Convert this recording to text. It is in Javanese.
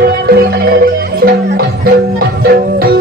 Thank you.